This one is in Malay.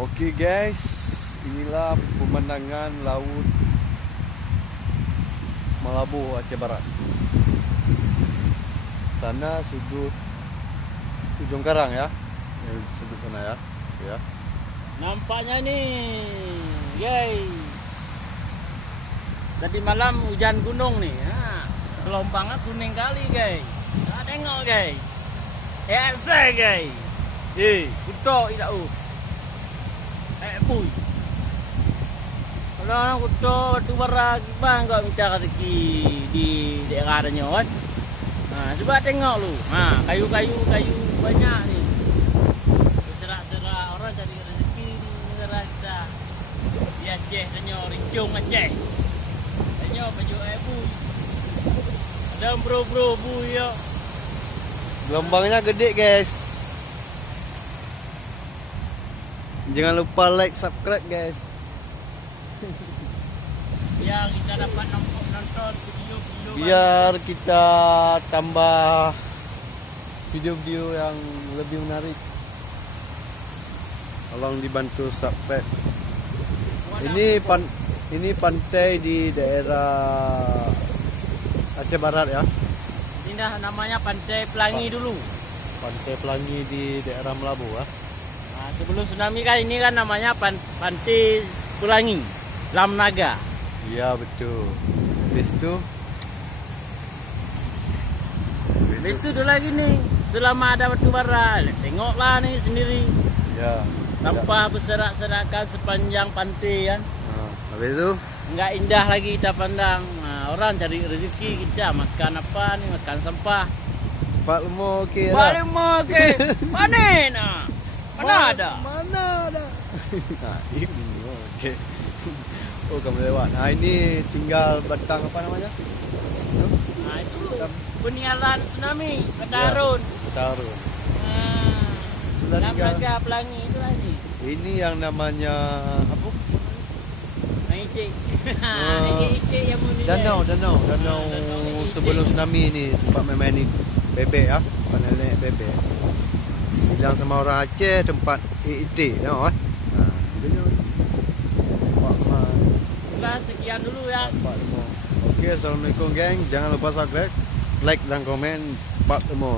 Oke guys, inilah pemandangan laut Malabo, Aceh Barat. Sana sudut ujung karang ya, sudut sana ya. Ya. Nampaknya nih, guys. Tadi malam hujan gunung nih. Nah, gelombangnya kuning kali, guys. Nah, tengok, guys. Ya, saya, guys. Kutok tidak puy. Kalau orang kutok batu bara bang kau minta rezeki di daerah adanya kan. Nah, coba tengok lu. Nah, kayu banyak nih. Serak-serak orang cari rezeki di negara kita. Di Aceh tanya rincung Aceh. Tanya baju puy. Ada bro buy yo. Gelombangnya gede guys. Jangan lupa like, subscribe guys. Biar kita dapat nonton video-video Biar kita tambah video-video yang lebih menarik. Tolong dibantu subscribe. Ini pantai di daerah Aceh Barat ya. Ini namanya Pantai Pelangi dulu. Pantai Pelangi di daerah Malabo ya. Nah, sebelum tsunami kan ini kan namanya Pantai Pelangi, Lam Naga. Iya betul. Habis itu dulu lagi nih, selama ada batu bara, tengoklah nih sendiri. Ya. Sampah berserak-serakan sepanjang pantai kan. Nah, habis itu Enggak indah lagi kita pandang. Nah, orang cari rezeki, kita makan apa nih, makan sampah. Pak Lemo okey Balik mau ke panen. Mana ada? Mana ada? Nah, ini okey. Oh, kamu lewat. Nah, ini tinggal batang apa namanya? Nah, itu penialan tsunami, Petarun. Taruh. Nah, Lam Naga Pelangi itu lagi. Ini yang namanya apa? Icik. Icik yang muni. Danau sebelum tsunami ini tempat main ini bebek ya, tempat nenek bebek. Bilang sama orang Aceh tempat itik tengok ah. Nah, video. Itulah sekian dulu ya. Oke, assalamualaikum geng. Jangan lupa subscribe, like dan komen Pak Temo.